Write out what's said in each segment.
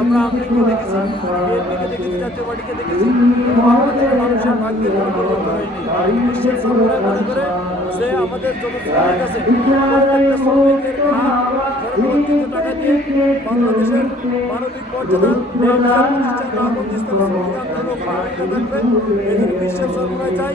আমরা লীগকে দেখেছি বিএনপিকে দেখেছি জাতীয় পার্টিকে দেখেছি মানুষের ভাগ্যের কোনো পরিবর্তন হয়নি বিশ্বের সরকার মনে করে যে আমাদের আছে প্রত্যেকটা শ্রমিকের খরচ টাকা দিয়ে বাংলাদেশের মানবিক মর্যাদা বিশ্বের সরকার চাই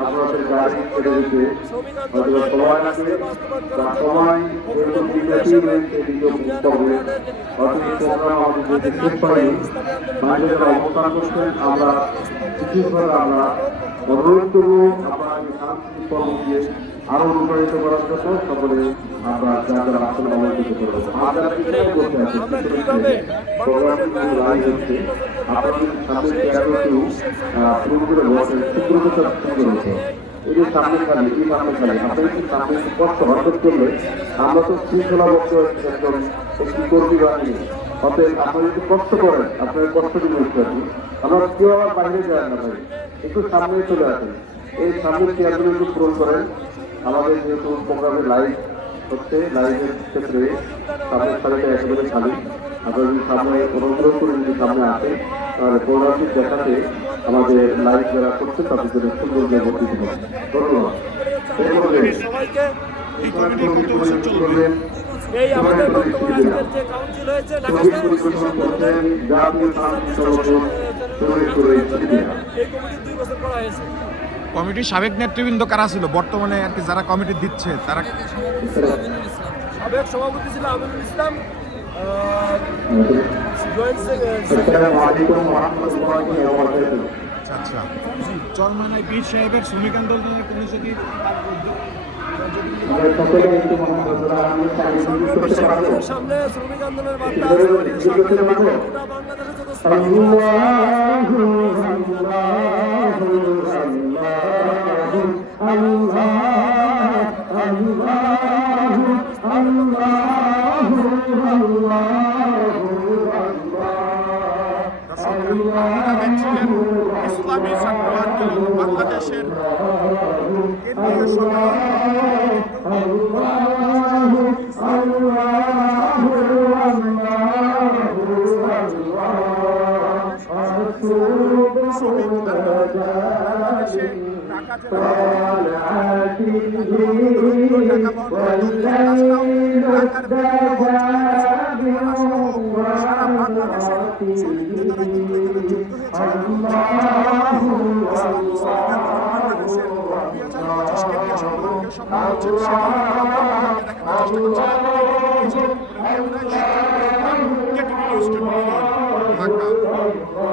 আপনাদের গাড়ি ছেড়ে দিতে হয়তো সময় লাগবে বা সময় মুক্ত হবে হয়তো আমাদের যদি শেষ করে যারা অবস্থান করছেন, আমরা বিশেষভাবে আমরা অনুরোধ করব আপনারা সাংস্কৃতিক কর্মকে আরও রূপায়িত করার জন্য সকলে আমরা করব। যারা পিছনে বসে আছে? পিছনে প্রোগ্রাম লাইভ হচ্ছে আপনাদের সামনে চেয়ারগুলো শুরু করে বসে শুক্রবার শুরু করেছে এই যে সামনে খালি এই সামনে খালি আপনাদের কি সামনে একটু হরকত করলে আমরা তো শৃঙ্খলাবদ্ধ একজন একটি কর্মী বাহিনী। অতএব আপনারা যদি কষ্ট করেন আপনার কষ্ট বুঝতে পারবেন আমরা কেউ আবার বাইরে যায় না ভাই একটু সামনে চলে আসেন। এই চেয়ারগুলো একটু পূরণ করেন। আমাদের যেহেতু প্রোগ্রামে লাইভ হচ্ছে লাইভের ক্ষেত্রে সামনের সারিটা একেবারে খালি। আপনারা যদি সামনে অনুগ্রহ করে যদি সামনে আসেন তাহলে প্রোগ্রামটি দেখাতে আমাদের লাইভ যারা করছে তাদের জন্য সুন্দর ব্যবস্থিত হবে। ধন্যবাদ। সবাইকে এই আমাদের বর্তমান আজকের যে কাউন্সিল হয়েছে ঢাকা এই কমিটি দুই বছর করা হয়েছে। কমিটির সাবেক নেতৃবৃন্দ কারা ছিল? বর্তমানে আর কি যারা কমিটি দিচ্ছে তারা সাবেক সভাপতি ছিল আমিনুল ইসলাম। আচ্ছা আচ্ছা। চরমানায় পীর সাহেবের শ্রমিক আন্দোলনের কোনো যদি সামনে শ্রমিক আন্দোলনের বার্তা ইসলামী ছাত্র আন্দোলন বাংলাদেশের কেন্দ্রীয় সম্মেলন শ্রমিক সারা বাংলাদেশের শ্রমিক নেতারা কিন্তু এখানে যুক্ত হয়েছে ঢাকা